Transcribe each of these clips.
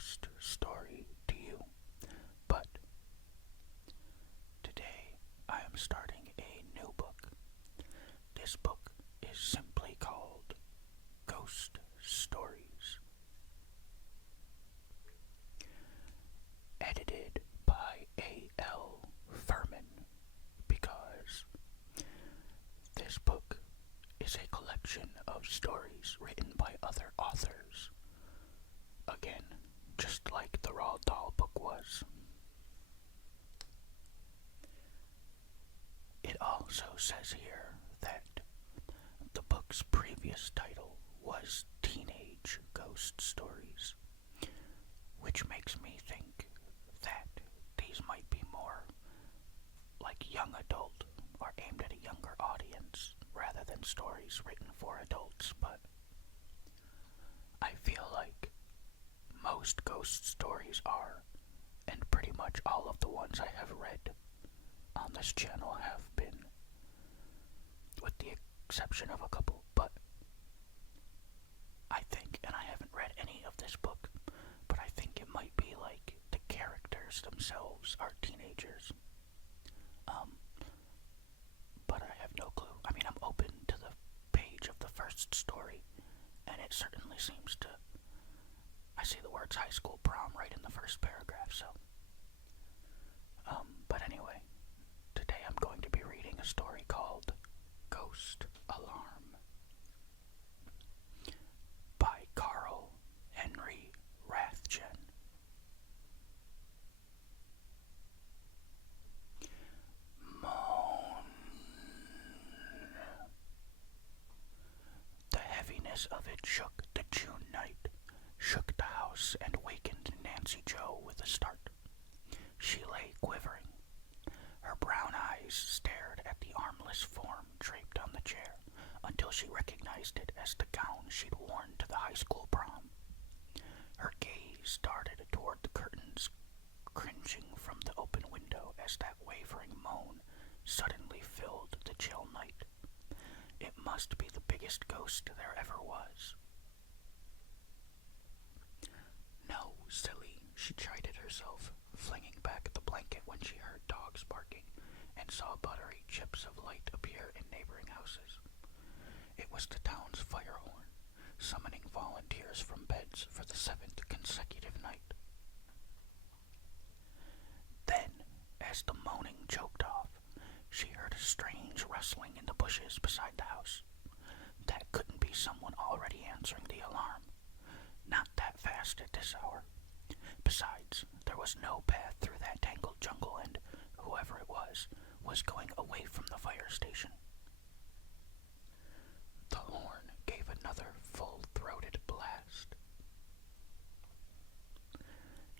ghost story to you, but today I am starting a new book. This book is simply called Ghost Stories, edited by A.L. Furman, because this book is a collection of stories written by other authors. Again, just like the Roald Dahl book was. It also says here that the book's previous title was Teenage Ghost Stories, which makes me think that these might be more like young adult or aimed at a younger audience rather than stories written for adults, but I feel like most ghost stories are, and pretty much all of the ones I have read on this channel have been, with the exception of a couple, but I think, and I haven't read any of this book, but I think it might be like the characters themselves are teenagers. But I have no clue. I mean, I'm open to the page of the first story, and it certainly seems to, I see the words high school prom right in the first paragraph, so. But anyway, today I'm going to be reading a story called Ghost Alarm by Carl Henry Rathjen. Moan. The heaviness of it shook the June night, shook the house, and wakened Nancy Jo with a start. She lay quivering. Her brown eyes stared at the armless form draped on the chair until she recognized it as the gown she'd worn to the high school prom. Her gaze darted toward the curtains, cringing from the open window as that wavering moan suddenly filled the chill night. It must be the biggest ghost there ever was. No, silly, she chided herself, flinging back the blanket when she heard dogs barking and saw buttery chips of light appear in neighboring houses. It was the town's fire horn, summoning volunteers from beds for the 7th consecutive night. Then, as the moaning choked off, she heard a strange rustling in the bushes beside the house. That couldn't be someone already answering the alarm. Not that fast at this hour. Besides, there was no path through that tangled jungle, and whoever it was going away from the fire station. The horn gave another full-throated blast.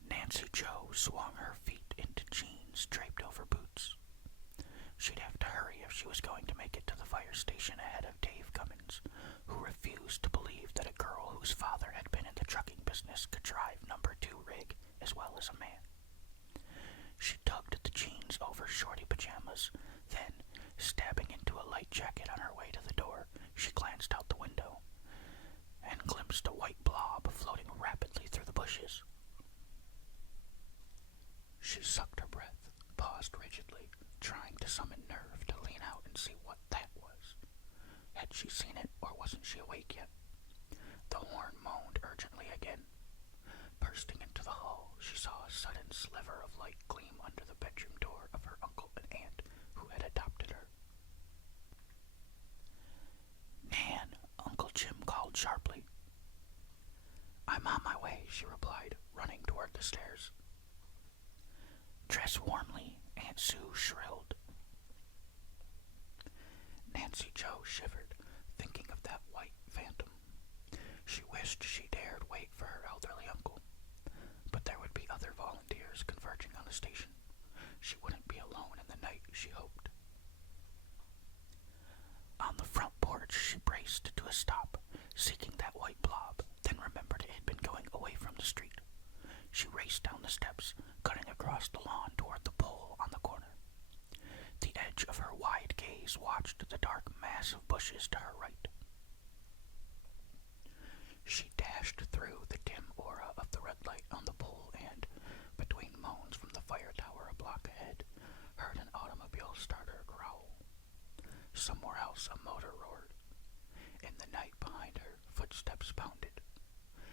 Nancy Jo swung her feet into jeans draped over boots. She'd have to hurry if she was going to make it to the fire station ahead of Dave Cummins, who refused to believe that a girl whose father had been in the trucking business could drive number 2 rig as well as a man. She tugged at the jeans over shorty pajamas, then, stabbing into a light jacket on her way to the door, she glanced out the window and glimpsed a white blob floating rapidly through the bushes. She sucked her breath, paused rigidly, trying to summon nerve to lean out and see what that was. Had she seen it, or wasn't she awake yet? The horn moaned urgently again. Bursting into the hall, she saw a sudden sliver of light gleam under the bedroom door of her uncle and aunt, who had adopted her. "Nan," Uncle Jim called sharply. "I'm on my way," she replied, running toward the stairs. "Dress warmly," Aunt Sue shrilled. Nancy Jo shivered, thinking of that white phantom. She wished she dared wait for her elderly uncle, but there would be other volunteers converging on the station. She wouldn't be alone in the night, she hoped. On the front porch, she braced to a stop, seeking that white blob, then remembered it had been going away from the street. She raced down the steps, cutting across the lawn toward the pole on the corner. The edge of her wide gaze watched the dark mass of bushes to her right. She dashed through the dim aura of the red light on the pole and, between moans from the fire tower a block ahead, heard an automobile starter growl. Somewhere else a motor roared. In the night behind her, footsteps pounded.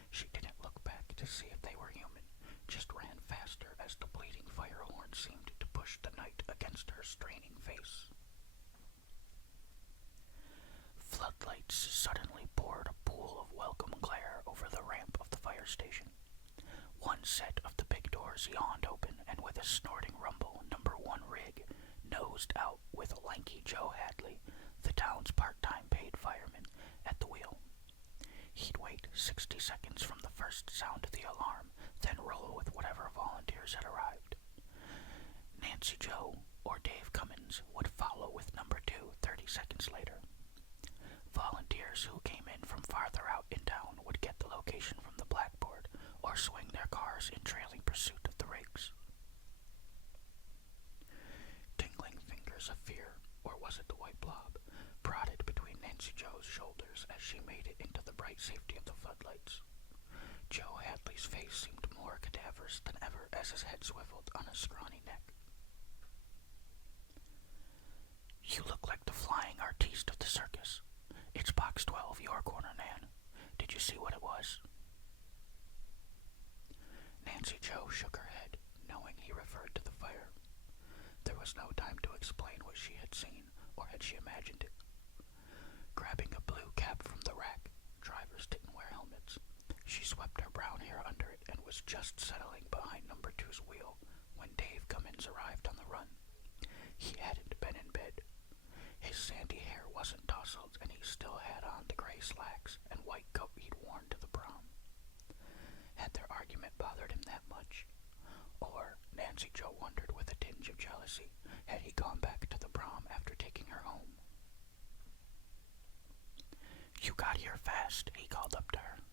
She didn't look back to see if they were human, just ran faster as the bleeding fire horn seemed to push the night against her straining face. Floodlights suddenly poured a pool of welcome glare over the ramp of the fire station. One set of the big doors yawned open, and with a snorting rumble, number 1 rig nosed out with lanky Joe Hadley, the town's part-time paid fireman, at the wheel. He'd wait 60 seconds from the first sound of the alarm, then roll with whatever volunteers had arrived. Nancy Joe or Dave Cummins would follow with number 2 30 seconds later. Volunteers who came in from farther out in town would get the location from the blackboard or swing their cars in trailing pursuit of the rigs. Tingling fingers of fear, or was it the white blob, prodded between Nancy Joe's shoulders as she made it into the bright safety of the floodlights. Joe Hadley's face seemed more cadaverous than ever as his head swiveled on his scrawny neck. "You look like the flying artiste of the circus. It's box 12, your corner, Nan. Did you see what it was?" Nancy Joe shook her head, knowing he referred to the fire. There was no time to explain what she had seen, or had she imagined it. Grabbing a blue cap from the rack, drivers didn't wear helmets, she swept her brown hair under it and was just settling behind number 2's wheel when Dave Cummins arrived on the run. He hadn't been in bed. His sandy hair wasn't tousled, and he still had on the gray slacks and white coat he'd worn to the prom. Had their argument bothered him that much? Or, Nancy Joe wondered with a tinge of jealousy, had he gone back to the prom after taking her home? "You got here fast," he called up to her.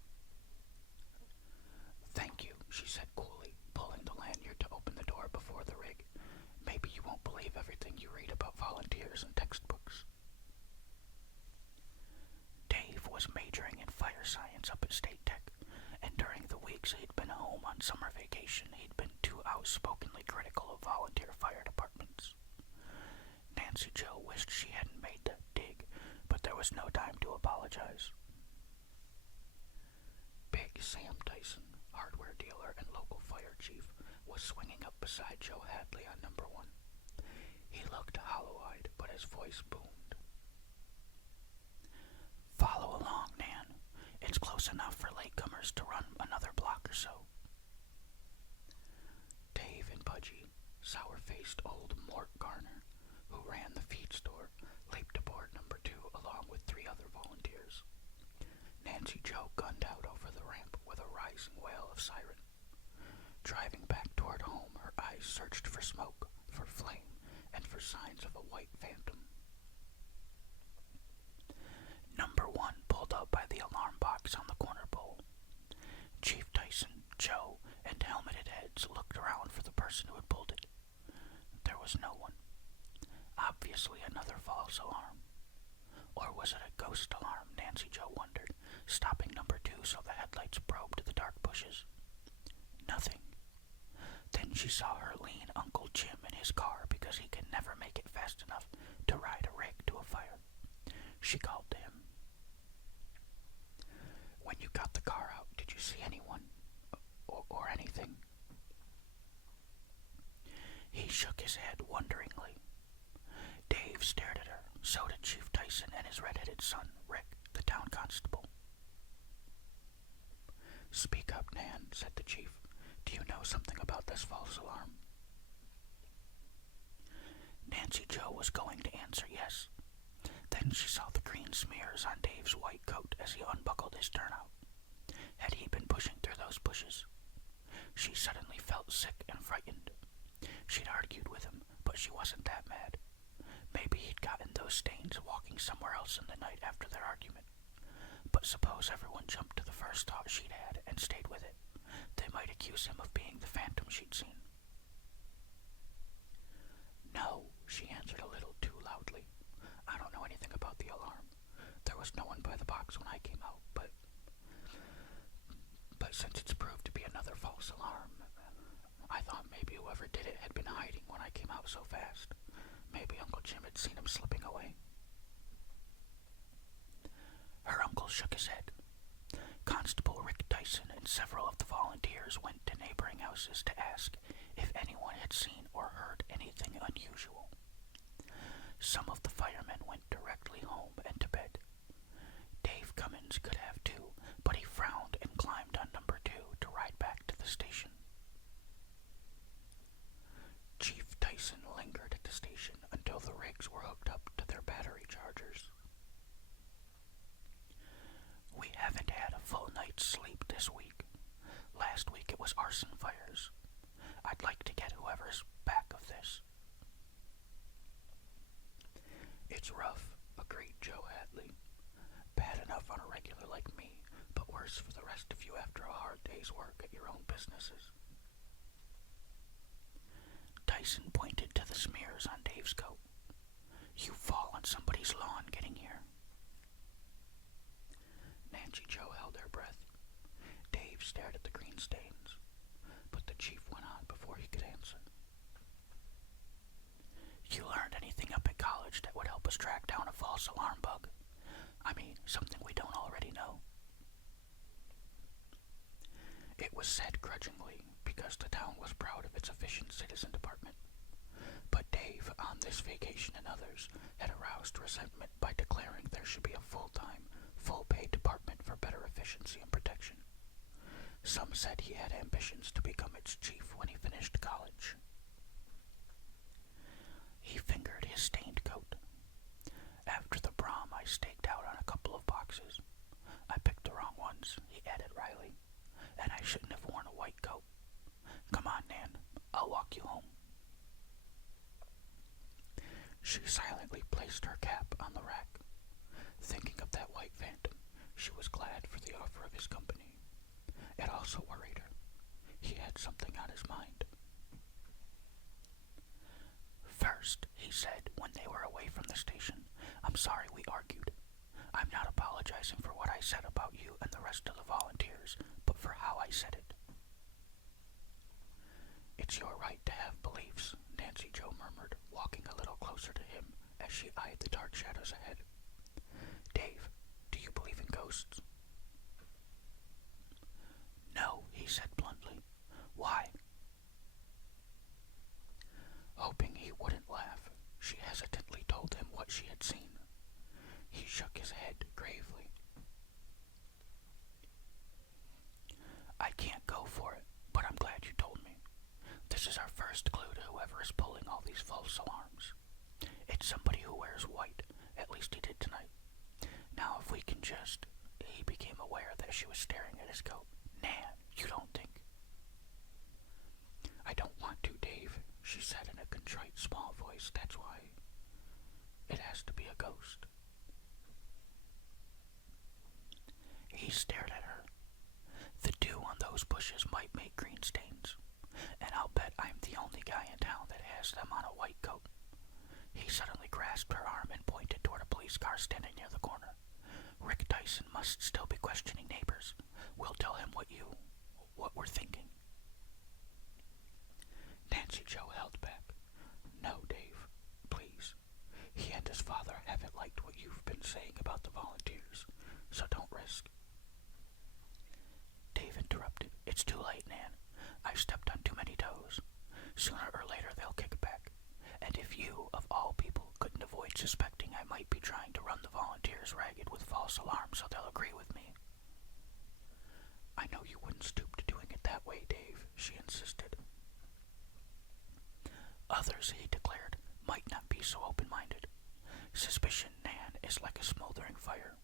"Thank you," she said coolly, pulling the lanyard to open the door before the rig. "Maybe you won't believe everything you read about volunteers in textbooks." Dave was majoring in fire science up at State Tech, and during the weeks he'd been home on summer vacation, he'd been too outspokenly critical of volunteer fire departments. Nancy Joe wished she hadn't made that dig, but there was no time to apologize. Big Sam Tyson, hardware dealer and local fire chief, was swinging up beside Joe Hadley on number 1. He looked hollow-eyed, but his voice boomed. "Follow along, Nan. It's close enough for latecomers to run another block or so." Dave and Pudgy, sour-faced old Mort Garner, who ran the feed store, leaped aboard number 2 along with 3 other volunteers. Nancy Joe gunned out over the ramp with a rising wail of siren. Driving back toward home, her eyes searched for smoke, for flame, and for signs of a white phantom. Number 1 pulled up by the alarm box on the corner pole. Chief Tyson, Joe, and helmeted heads looked around for the person who had pulled it. There was no one. Obviously another false alarm. Or was it a ghost alarm, Nancy Joe wondered, stopping number 2 so the headlights probed the dark bushes. Nothing. Then she saw her lean Uncle Jim in his car because he could never make it fast enough to ride a rig to a fire. She called to him. "When you got the car out, did you see anyone? Or anything?" He shook his head wonderingly. Dave stared at her. So did Chief Tyson and his red-headed son, Rick, the town constable. "Speak up, Nan," said the chief. "Do you know something about this false alarm?" Nancy Joe was going to answer yes. Then she saw the green smears on Dave's white coat as he unbuckled his turnout. Had he been pushing through those bushes? She suddenly felt sick and frightened. She'd argued with him, but she wasn't that mad. Maybe he'd gotten those stains walking somewhere else in the night after their argument. But suppose everyone jumped to the first thought she'd had and stayed with it. They might accuse him of being the phantom she'd seen. "No," she answered a little too loudly. "I don't know anything about the alarm. There was no one by the box when I came out, but since it's proved to be another false alarm, I thought maybe whoever did it had been hiding when I came out so fast. Maybe Uncle Jim had seen him slipping away. Her uncle shook his head. Constable Rick Dyson and several of the volunteers went to neighboring houses to ask if anyone had seen or heard anything unusual. Some of the firemen went directly home and to bed. Dave Cummins could have too, but he frowned and climbed on number 2 to ride back to the station. Chief Dyson lingered at the station until the rigs were hooked up to their battery chargers. We haven't had a full night's sleep this week. Last week it was arson fires. I'd like to get whoever's back of this. It's rough, agreed Joe Hadley. Bad enough on a regular like me, but worse for the rest of you after a hard day's work at your own businesses. Dyson pointed to the smears on Dave's coat. You fall on somebody's lawn getting here. Nancy Joe held her breath. Dave stared at the green stains, but the chief went on before he could answer. You learned anything up at college that would help us track down a false alarm bug? I mean, something we don't already know. It was said grudgingly because the town was proud of its efficient citizen department. But Dave, on this vacation and others, had aroused resentment by declaring there should be a full-time, full-paid department for better efficiency and protection. Some said he had ambitions to become its chief when he finished college. He fingered his stained coat. After the prom, I staked out on a couple of boxes. I picked the wrong ones, he added wryly, and I shouldn't have worn a white coat. Come on, Nan, I'll walk you home. She silently placed her cap on the rack. Thinking of that white phantom, she was glad for the offer of his company. It also worried her. He had something on his mind. First, he said when they were away from the station, I'm sorry we argued. I'm not apologizing for what I said about you and the rest of the volunteers, but for how I said it. It's your right to have beliefs, Nancy Joe murmured, walking a little closer to him as she eyed the dark shadows ahead. Dave, do you believe in ghosts? No, he said bluntly. Why? Hoping he wouldn't laugh, she hesitantly told him what she had seen. He shook his head gravely. I can't go for it, but I'm glad you told me. This is our first clue to whoever is pulling all these false alarms. It's somebody who wears white, at least he did tonight. Now if we can just... He became aware that she was staring at his coat. Nan, you don't think... I don't want to, Dave, she said in a contrite small voice. That's why. It has to be a ghost. He stared at her. The dew on those bushes might make green stains, and I'll bet I'm the only guy in town that has them on a white coat. He suddenly grasped her arm and pointed toward a police car standing near the corner. Rick Dyson must still be questioning neighbors. We'll tell him what we're thinking. Nancy Joe held back. No, Dave, please. He and his father haven't liked what you've been saying about the volunteers, so don't risk. Dave interrupted. It's too late, Nan. I've stepped on too many toes. Sooner or later they'll kick back. And if you, of all people, couldn't avoid suspecting I might be trying to run the volunteers ragged with false alarms so they'll agree with me. I know you wouldn't stoop to doing it that way, Dave, she insisted. Others, he declared, might not be so open-minded. Suspicion, Nan, is like a smoldering fire.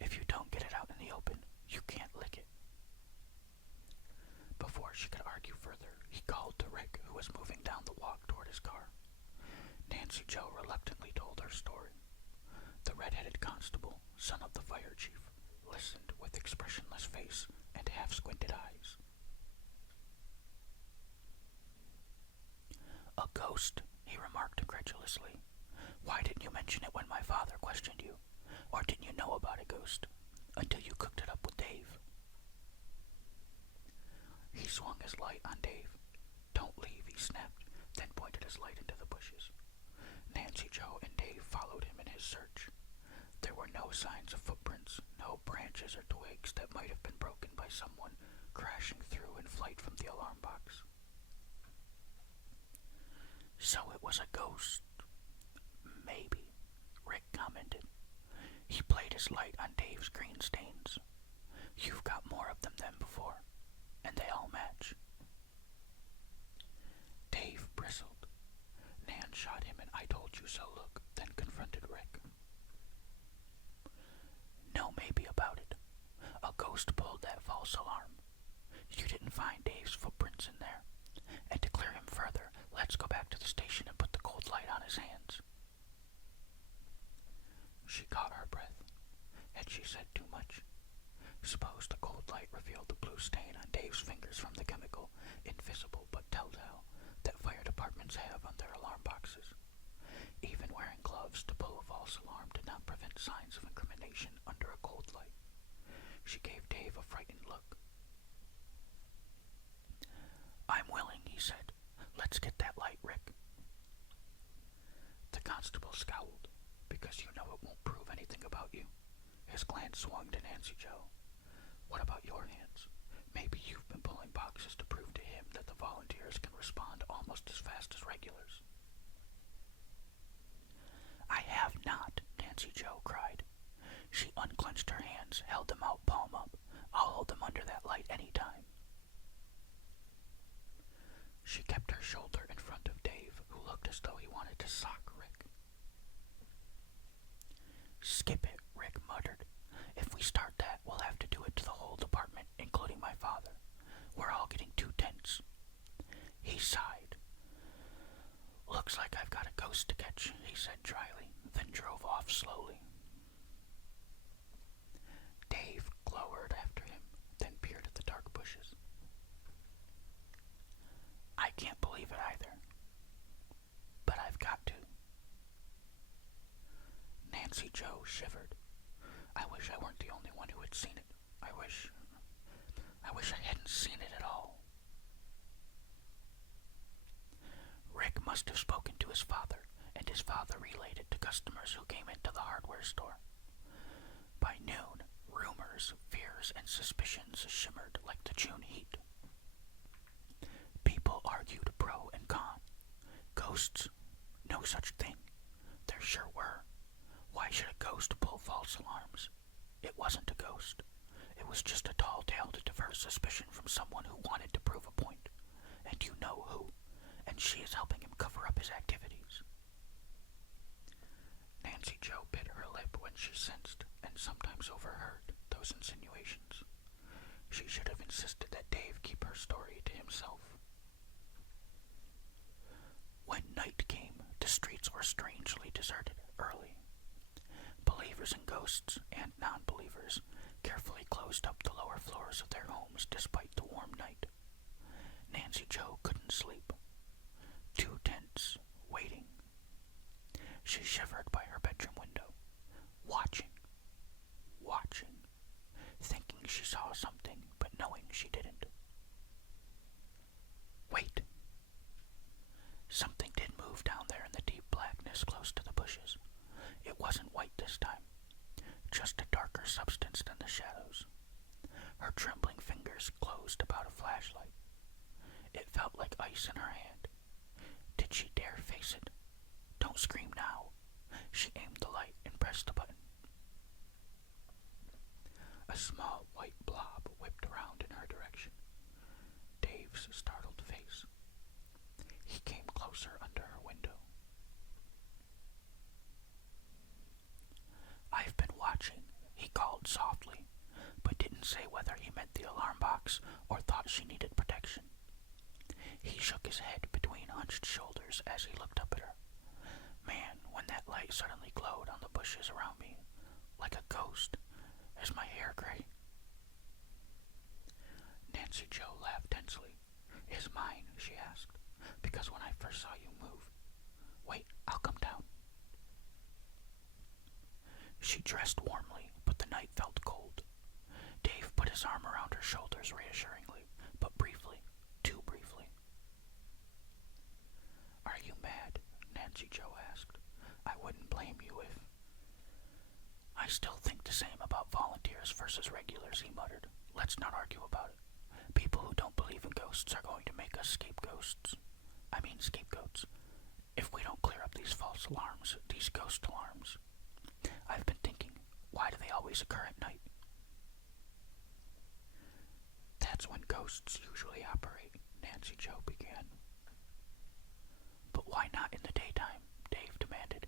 If you don't get it out in the open, you can't lick it. Before she could argue further, he called to Rick, who was moving down the walk toward his car. Nancy Joe reluctantly told her story. The red-headed constable, son of the fire chief, listened with expressionless face and half-squinted eyes. A ghost, he remarked incredulously. Why didn't you mention it when my father questioned you? Or didn't you know about a ghost until you cooked it up with Dave? He swung his light on Dave. "Don't leave," he snapped, then pointed his light into the bushes. Nancy Joe and Dave followed him in his search. There were no signs of footprints, no branches or twigs that might have been broken by someone crashing through in flight from the alarm box. "So it was a ghost." "Maybe," Rick commented. He played his light on Dave's green stains. "You've got more of them than before, and they all match." Dave bristled. Nan shot him an "I told you so" look, then confronted Rick. "No maybe about it. A ghost pulled that false alarm. You didn't find Dave's footprints in there. And to clear him further, let's go back to the station and put the cold light on his hands." She caught her breath. Had she said too much? Suppose the cold light revealed the blue stain on Dave's fingers from the chemical, invisible but telltale, that fire departments have on their alarm boxes. Even wearing gloves to pull a false alarm did not prevent signs of incrimination under a cold light. She gave Dave a frightened look. "I'm willing," he said. "Let's get that light, Rick." The constable scowled. "Because you know it won't prove anything about you." His glance swung to Nancy Joe. "What about your hands? Maybe you've been pulling boxes to prove to him that the volunteers can respond almost as fast as regulars." "I have not," Nancy Joe cried. She unclenched her hands, held them out palm up. "I'll hold them under that light any time." She kept her shoulder in front of Dave, who looked as though he wanted to sock Rick. "Skip it," Rick muttered. "If we start that, we'll have to do it to the whole department, including my father. We're all getting too tense." He sighed. "Looks like I've got a ghost to catch," he said dryly, then drove off slowly. Dave glowered after him, then peered at the dark bushes. "I can't believe it either, but I've got to." Nancy Joe shivered. "I wish I weren't the only one who had seen it. I wish I hadn't seen it at all." Rick must have spoken to his father, and his father relayed it to customers who came into the hardware store. By noon, rumors, fears, and suspicions shimmered like the June heat. People argued pro and con. Ghosts? No such thing. There sure were. Why should a ghost pull false alarms? It wasn't a ghost. It was just a tall tale to divert suspicion from someone who wanted to prove a point. And you know who. And she is helping him cover up his activities. Nancy Joe bit her lip when she sensed, and sometimes overheard, those insinuations. She should have insisted that Dave keep her story to himself. When night came, the streets were strangely deserted early. Believers in ghosts and non-believers carefully closed up the lower floors of their homes despite the warm night. Nancy Joe couldn't sleep. Too tense, waiting. She shivered by her bedroom window, watching, thinking she saw something, but knowing she didn't. Wait. Something did move down there in the deep blackness close to the bushes. It wasn't white this time, just a darker substance than the shadows. Her trembling fingers closed about a flashlight. It felt like ice in her hand. Did she dare face it? Don't scream now. She aimed the light and pressed the button. A small white blob whipped around in her direction. Dave's startled face. He came closer under her window. "I've been watching," he called softly, but didn't say whether he meant the alarm box or thought she needed protection. He shook his head between hunched shoulders as he looked up at her. "Man, when that light suddenly glowed on the bushes around me, like a ghost, is my hair gray?" Nancy Joe laughed tensely. "Is mine?" she asked. "Because when I first saw you move. Wait, I'll come down." She dressed warmly, but the night felt cold. Dave put his arm around her shoulders reassuringly, but briefly Are you mad? Nancy Jo asked. I wouldn't blame you if... I still think the same about volunteers versus regulars, he muttered. Let's not argue about it. People who don't believe in ghosts are going to make us scapegoats. Scapegoats. If we don't clear up these false alarms, these ghost alarms. I've been thinking, why do they always occur at night? That's when ghosts usually operate, Nancy Jo began. But why not in the daytime? Dave demanded.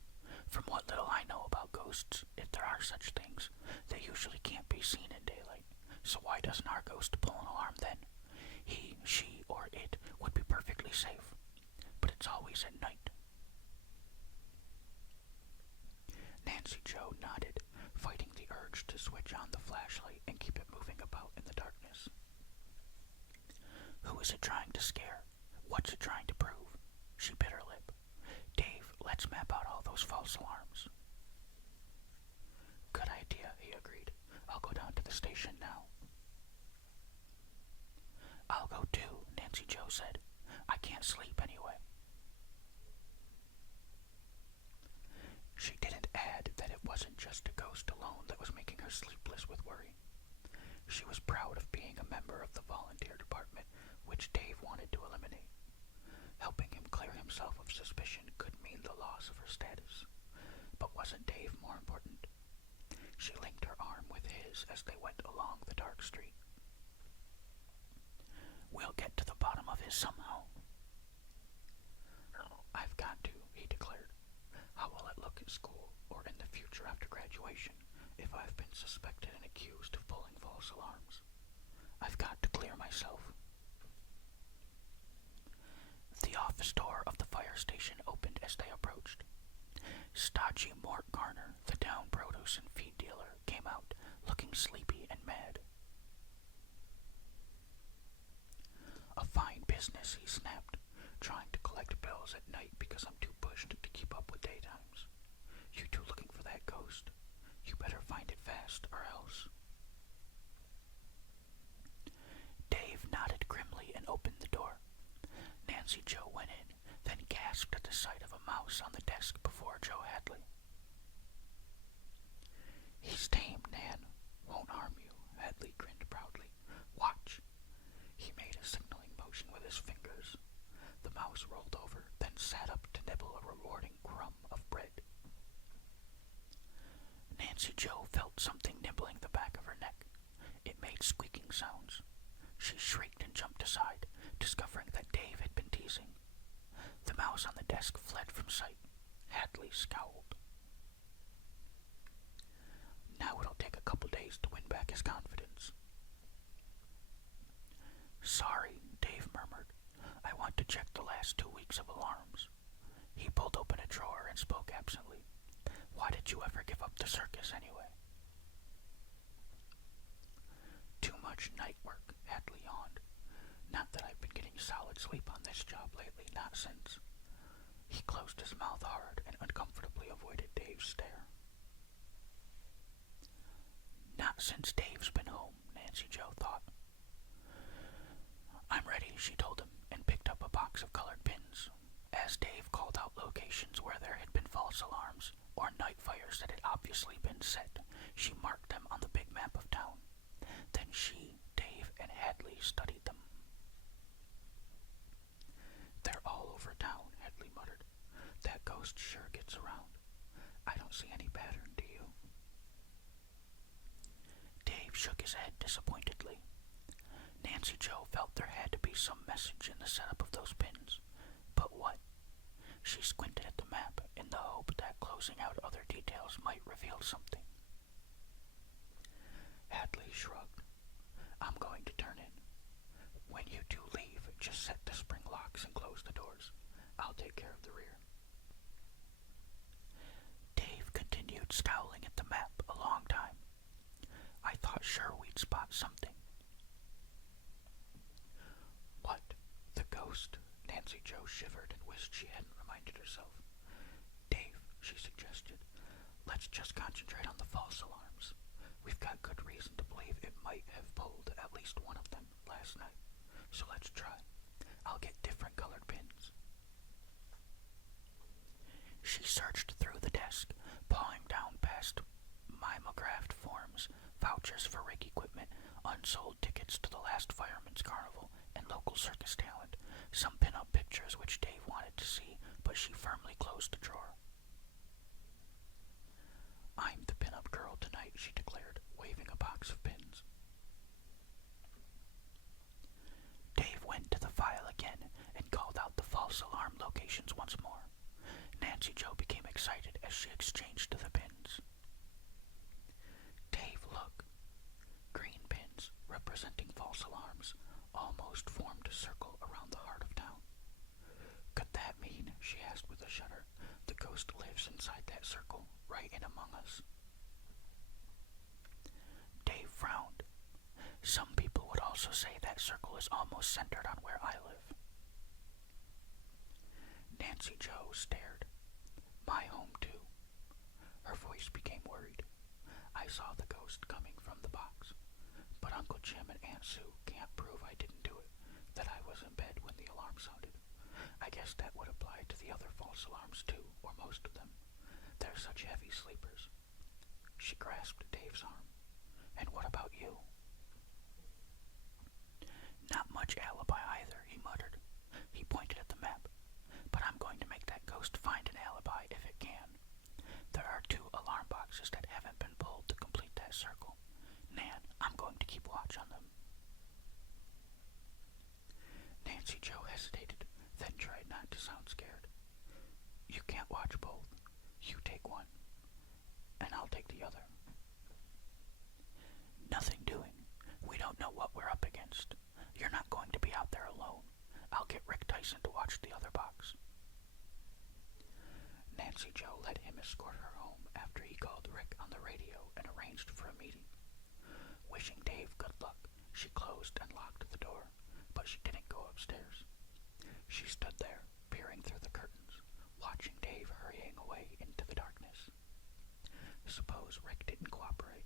From what little I know about ghosts, if there are such things, they usually can't be seen in daylight. So why doesn't our ghost pull an alarm then? He, she, or it would be perfectly safe. But it's always at night. Nancy Jo nodded, fighting the urge to switch on the flashlight and keep it moving about in the darkness. Who is it trying to scare? What's it trying to prove? She bit her lip. Dave, let's map out all those false alarms. Good idea, he agreed. I'll go down to the station now. I'll go too, Nancy Jo said. I can't sleep anyway. She didn't add that it wasn't just a ghost alone that was making her sleepless with worry. She was proud of being a member of the volunteer department, which Dave wanted to eliminate. Helping him clear himself of suspicion could mean the loss of her status. But wasn't Dave more important? She linked her arm with his as they went along the dark street. We'll get to the bottom of this somehow. I've got to, he declared. How will it look at school or in the future after graduation if I've been suspected and accused of pulling false alarms? I've got to clear myself. The office door of the fire station opened as they approached. Stodgy Mort Garner, the down produce and feed dealer, came out, looking sleepy and mad. A fine business, he snapped, trying to collect bills at night because I'm too pushed to keep up with daytimes. You two looking for that ghost? You better find it fast, or else. Dave nodded grimly and opened the door. Nancy Jo went in, then gasped at the sight of a mouse on the desk before Joe Hadley. He's tame, Nan. Won't harm you, Hadley grinned proudly. Watch. He made a signaling motion with his fingers. The mouse rolled over, then sat up to nibble a rewarding crumb of bread. Nancy Jo felt something nibbling the back of her neck. It made squeaking sounds. She shrieked and jumped aside, discovering that Dave had been teasing. The mouse on the desk fled from sight. Hadley scowled. Now it'll take a couple days to win back his confidence. Sorry, Dave murmured. I want to check the last 2 weeks of alarms. He pulled open a drawer and spoke absently. Why did you ever give up the circus anyway? Too much night work, Hadley yawned. Not that I've been getting solid sleep on this job lately, not since. He closed his mouth hard and uncomfortably avoided Dave's stare. Not since Dave's been home, Nancy Jo thought. I'm ready, she told him, and picked up a box of colored pins. As Dave called out locations where there had been false alarms, or night fires that had obviously been set, she marked them on the big map of town. Then she, Dave, and Hadley studied them. They're all over town, Hadley muttered. That ghost sure gets around. I don't see any pattern, do you? Dave shook his head disappointedly. Nancy Jo felt there had to be some message in the setup of those pins. But what? She squinted at the map in the hope that closing out other details might reveal something. Hadley shrugged. I'm going to turn in. When you two leave, just set the spring locks and close the doors. I'll take care of the rear. Dave continued scowling at the map a long time. I thought sure we'd spot something. What? The ghost? Nancy Jo shivered and wished she hadn't reminded herself. Dave, she suggested, let's just concentrate on the false alarms. We've got good reason to believe it might have pulled at least one of them last night. So let's try. I'll get different colored pins. searched through the desk, pawing down past mimeographed forms, vouchers for rig equipment, unsold tickets to the last fireman's carnival, and local circus talent, some pin-up pictures which Dave wanted to see, but she firmly closed the drawer. "I'm the pin-up girl tonight," she declared, waving a box of pins. Dave went to the file again and called out the false alarm locations once more. Nancy Jo became excited as she exchanged the pins. "Dave, look." Green pins, representing false alarms, almost formed a circle around the heart of town. "Could that mean," she asked with a shudder, "the ghost lives inside that circle, right in among us?" Dave frowned. "Some people would also say that circle is almost centered on where I live." Nancy Jo stared. "My home, too." Her voice became worried. "I saw the ghost coming from the box, but Uncle Jim and Aunt Sue can't prove I didn't do it, that I was in bed when the alarm sounded. I guess that would apply to the other false alarms, too, or most of them. They're such heavy sleepers." She grasped Dave's arm. "And what about you?" "Not much alibi either," he muttered. He pointed at the map. "But I'm going to make that ghost find an alibi if it can. There are 2 alarm boxes that haven't been pulled to complete that circle. Nan, I'm going to keep watch on them." Nancy Jo hesitated, then tried not to sound scared. "You can't watch both. You take one, and I'll take the other." "Nothing doing. We don't know what we're up against. You're not going to be out there alone. I'll get Rick Tyson to watch the other box." Nancy Jo let him escort her home after he called Rick on the radio and arranged for a meeting. Wishing Dave good luck, she closed and locked the door, but she didn't go upstairs. She stood there, peering through the curtains, watching Dave hurrying away into the darkness. Suppose Rick didn't cooperate.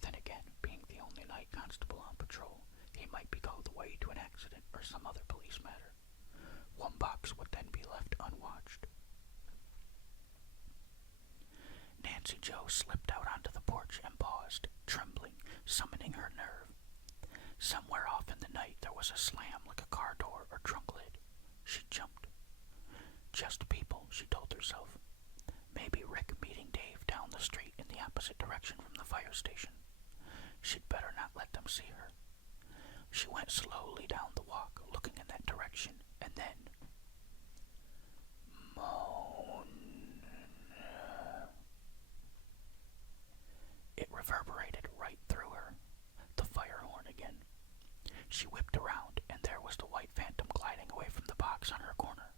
Then again, being the only night constable on patrol, he might be called away to an accident or some other police matter. One box would then be left unwatched. Nancy Jo slipped out onto the porch and paused, trembling, summoning her nerve. Somewhere off in the night there was a slam like a car door or trunk lid. She jumped. Just people, she told herself. Maybe Rick meeting Dave down the street in the opposite direction from the fire station. She'd better not let them see her. She went slowly down the walk, looking in that direction, and then... moan. It reverberated right through her. The fire horn again. She whipped around, and there was the white phantom gliding away from the box on her corner.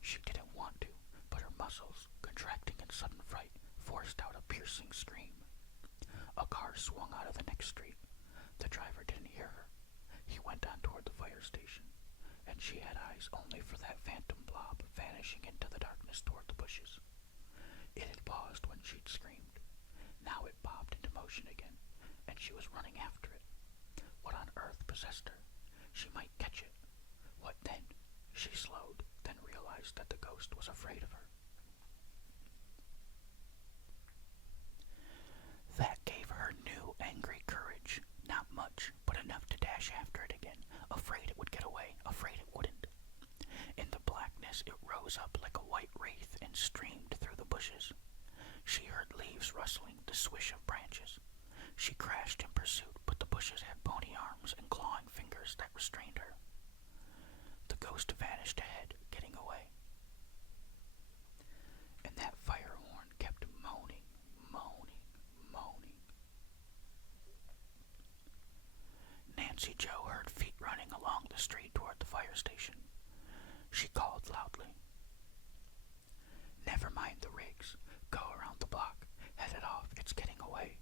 She didn't want to, but her muscles, contracting in sudden fright, forced out a piercing scream. A car swung out of the next street. The driver didn't hear her. He went on toward the fire station, and she had eyes only for that phantom blob vanishing into the darkness toward the bushes. It had paused when she'd screamed. Now it bobbed into motion again, and she was running after it. What on earth possessed her? She might catch it. What then? She slowed, then realized that the ghost was afraid of her. That gave her new, angry courage. Not much, but enough to dash after it again, afraid it would get away, afraid it wouldn't. In the blackness, it rose up like a white wraith and streamed through the bushes. She heard leaves rustling, the swish of branches. She crashed in pursuit, but the bushes had bony arms and clawing fingers that restrained her. The ghost vanished ahead, getting away. And that fire horn kept moaning, moaning, moaning. Nancy Jo heard feet running along the street toward the fire station. She called loudly. "Never mind the rigs. Go around the block. Head it off. It's getting away."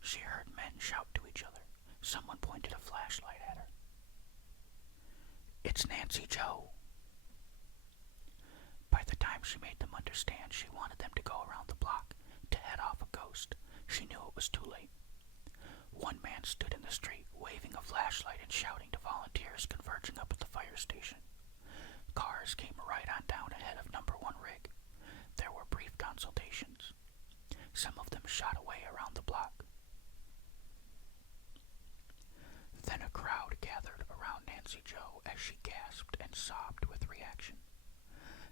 She heard men shout to each other. Someone pointed a flashlight at her. "It's Nancy Jo." By the time she made them understand she wanted them to go around the block, to head off a ghost, she knew it was too late. One man stood in the street, waving a flashlight and shouting to volunteers converging up at the fire station. cars came right on down ahead of number one rig. There were brief consultations. Some of them shot away around the block. Then a crowd gathered around Nancy Jo as she gasped and sobbed with reaction.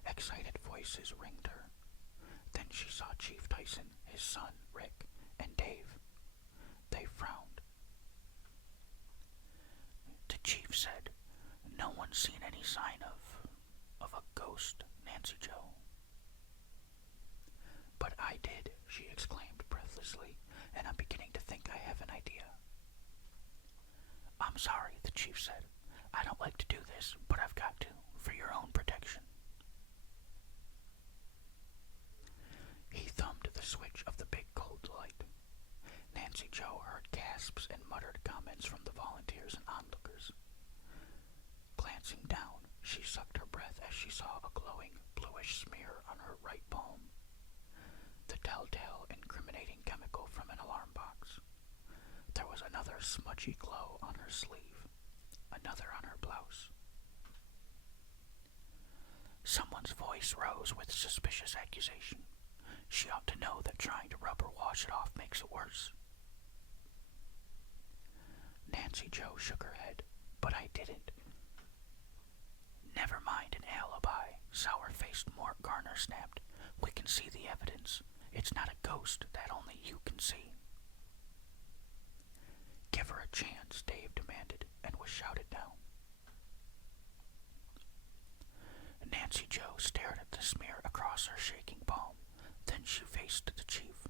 Excited voices ringed her. Then she saw Chief Tyson, his son, Rick, and Dave. They frowned. The chief said, "No one's seen any sign of a ghost, Nancy Jo." "But I did," she exclaimed breathlessly, "and I'm beginning to think I have an idea." "I'm sorry," the chief said. "I don't like to do this, but I've got to, for your own protection." He thumbed the switch of the big cold light. Nancy Jo heard gasps and muttered comments from the volunteers and onlookers. Glancing down, she sucked her breath as she saw a glowing, bluish smear on her right palm. The telltale, incriminating chemical from an alarm box. There was another smudgy glow on her sleeve, another on her blouse. Someone's voice rose with suspicious accusation. She ought to know that trying to rub or wash it off makes it worse. Nancy Jo shook her head. "But I didn't." "Never mind an alibi," sour-faced Mort Garner snapped. "We can see the evidence. It's not a ghost that only you can see." "Give her a chance," Dave demanded, and was shouted down. Nancy Jo stared at the smear across her shaking palm. Then she faced the chief.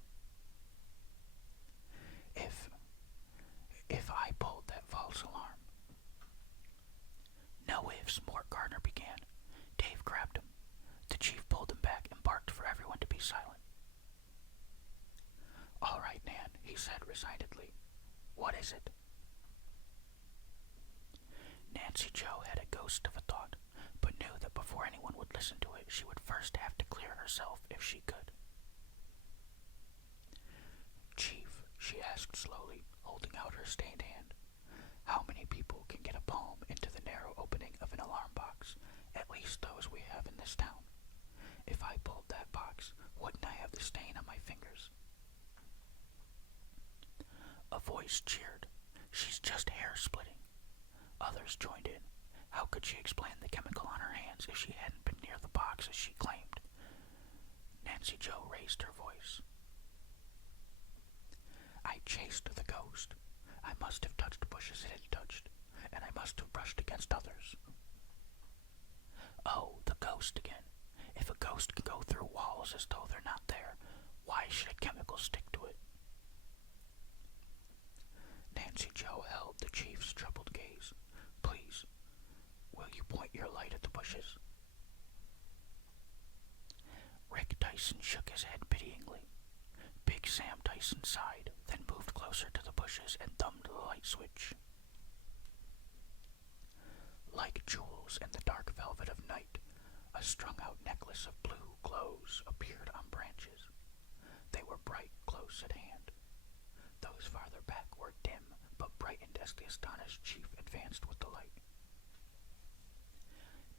If I pulled that false alarm." "No ifs," Mort Gardner began. Dave grabbed him. The chief pulled him back and barked for everyone to be silent. "All right, Nan," he said resignedly. "What is it?" Nancy Jo had a ghost of a thought, but knew that before anyone would listen to it, she would first have to clear herself if she could. "Chief," she asked slowly, holding out her stained hand, "how many people can get a palm into the narrow opening of an alarm box, at least those we have in this town? If I pulled that box, wouldn't I have the stain on my fingers?" A voice cheered. "She's just hair-splitting." Others joined in. How could she explain the chemical on her hands if she hadn't been near the box as she claimed? Nancy Jo raised her voice. "I chased the ghost. I must have touched bushes it had touched, and I must have brushed against others." "Oh, the ghost again. If a ghost can go through walls as though they're not there, why should a chemical stick to it?" Nancy Jo held the chief's troubled gaze. "Please, will you point your light at the bushes?" Rick Tyson shook his head pityingly. Big Sam Tyson sighed, then moved closer to the bushes and thumbed the light switch. Like jewels in the dark velvet of night, a strung-out necklace of blue glows appeared on branches. They were bright close at hand. Those farther back were dim, but brightened as the astonished chief advanced with the light.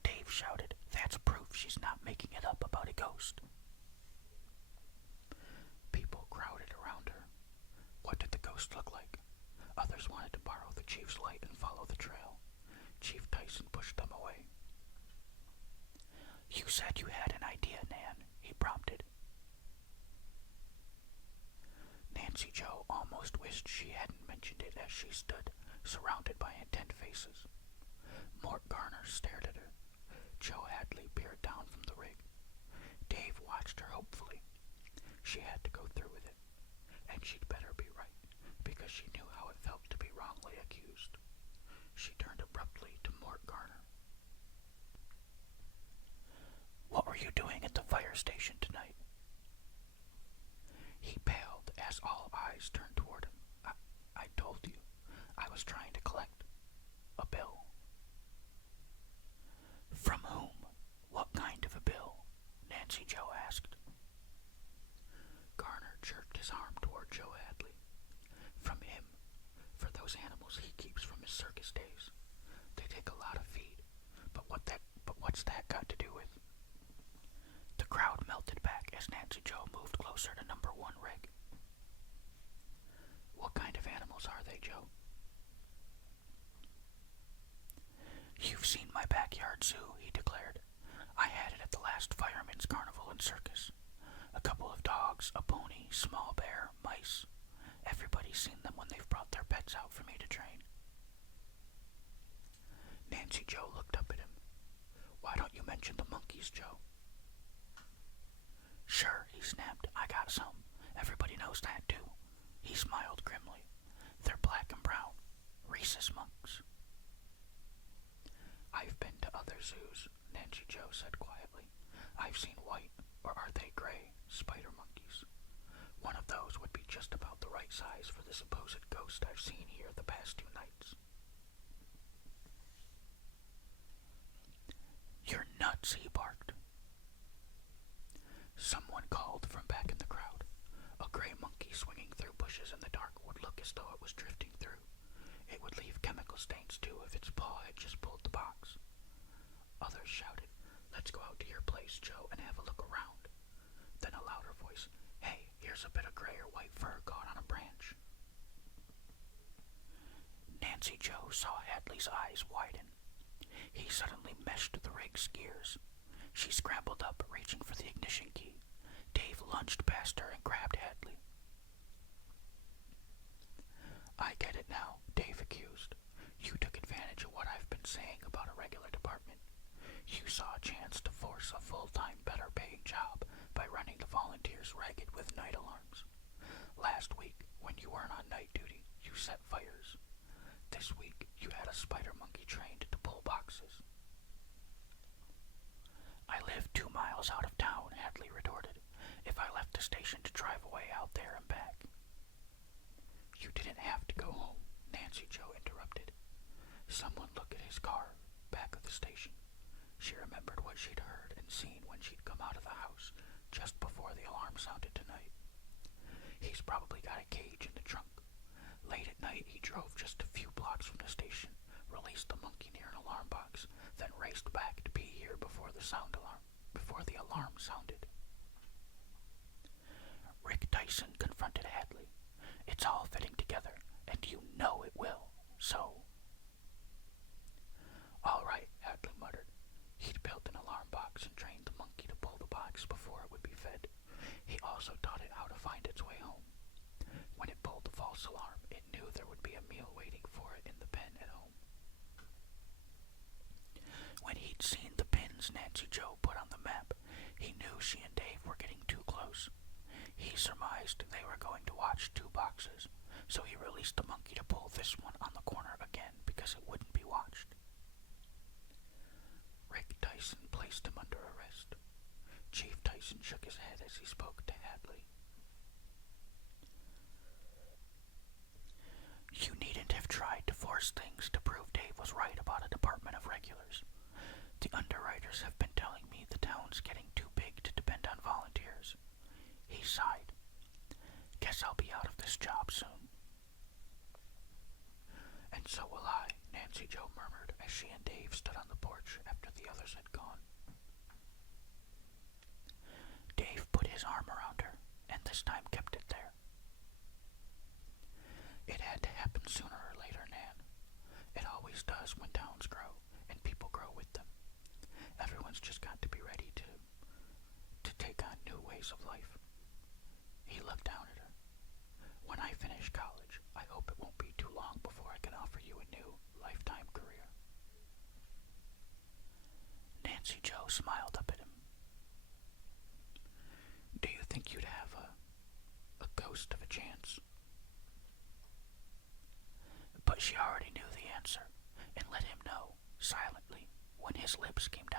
Dave shouted, "That's proof she's not making it up about a ghost." People crowded around her. What did the ghost look like? Others wanted to borrow the chief's light and follow the trail. Chief Tyson pushed them away. "You said you had an idea, Nan," he prompted. Nancy Jo almost wished she hadn't mentioned it as she stood, surrounded by intent faces. Mort Garner stared at her. Joe Hadley peered down from the rig. Dave watched her hopefully. She had to go through with it, and she'd better be right, because she knew how it felt to be wrongly accused. She turned abruptly to Mort Garner. "What were you doing at the fire station tonight?" He paled as all eyes turned toward him. I told you. I was trying to collect a bill." "From whom? What kind of a bill?" Nancy Jo asked. Garner jerked his arm toward Joe Hadley. "From him. For those animals he keeps from his circus days. They take a lot of feed. Nancy Joe moved closer to number one rig. What kind of animals are they, Joe? You've seen my backyard zoo, he declared. I had it at the last fireman's carnival and circus. A couple of dogs, a pony, small bear, mice. Everybody's seen them when they've brought their pets out for me to train. Nancy Joe looked up at him. Why don't you mention the monkeys, Joe? Sure, he snapped. I got some. Everybody knows that, too. He smiled grimly. They're black and brown. Rhesus monks. I've been to other zoos, Nancy Joe said quietly. I've seen white, or are they gray, spider monkeys. One of those would be just about the right size for the supposed ghost I've seen here the past 2 nights. You're nuts, he barked. Someone called from back in the crowd. A gray monkey swinging through bushes in the dark would look as though it was drifting through. It would leave chemical stains, too, if its paw had just pulled the box. Others shouted, Let's go out to your place, Joe, and have a look around. Then a louder voice, Hey, here's a bit of gray or white fur caught on a branch. Nancy Joe saw Hadley's eyes widen. He suddenly meshed the rig's gears. She scrambled up, reaching for the ignition key. Dave lunged past her and grabbed Hadley. I get it now, Dave accused. You took advantage of what I've been saying about a regular department. You saw a chance to force a full-time, better-paying job by running the volunteers ragged with night alarms. Last week, when you weren't on night duty, you set fires. This week, you had a spider monkey trained to pull boxes. I live 2 miles out of town, Hadley retorted. If I left the station to drive away out there and back. You didn't have to go home, Nancy Joe interrupted. Someone looked at his car, back of the station. She remembered what she'd heard and seen when she'd come out of the house just before the alarm sounded tonight. He's probably got a cage in the trunk. Late at night, he drove just a few blocks from the station, released the monkey near an alarm box, then raced back to be here before the alarm sounded. Rick Dyson confronted Hadley. It's all fitting together, and you know it will, so... All right, Hadley muttered. He'd built an alarm box and trained the monkey to pull the box before it would be fed. He also taught it how to find its way home. When it pulled the false alarm, it knew there would be a meal waiting for it in the pen at home. When he'd seen the pins Nancy Joe put on the map, he knew she and Dave were getting too close. He surmised they were going to watch 2 boxes, so he released the monkey to pull this one on the corner again because it wouldn't be watched. Rick Dyson placed him under arrest. Chief Dyson shook his head as he spoke to Hadley. You needn't have tried to force things to prove Dave was right about a department of regulars. The underwriters have been telling me the town's getting too big to depend on volunteers. He sighed. Guess I'll be out of this job soon. And so will I, Nancy Joe murmured as she and Dave stood on the porch after the others had gone. Dave put his arm around her, and this time kept it there. It had to happen sooner or later, Nan. It always does when towns grow, and people grow with them. Everyone's just got to be ready to take on new ways of life. He looked down at her. When I finish college, I hope it won't be too long before I can offer you a new, lifetime career. Nancy Joe smiled up at him. Do you think you'd have a ghost of a chance? But she already knew the answer, and let him know, silently, when his lips came down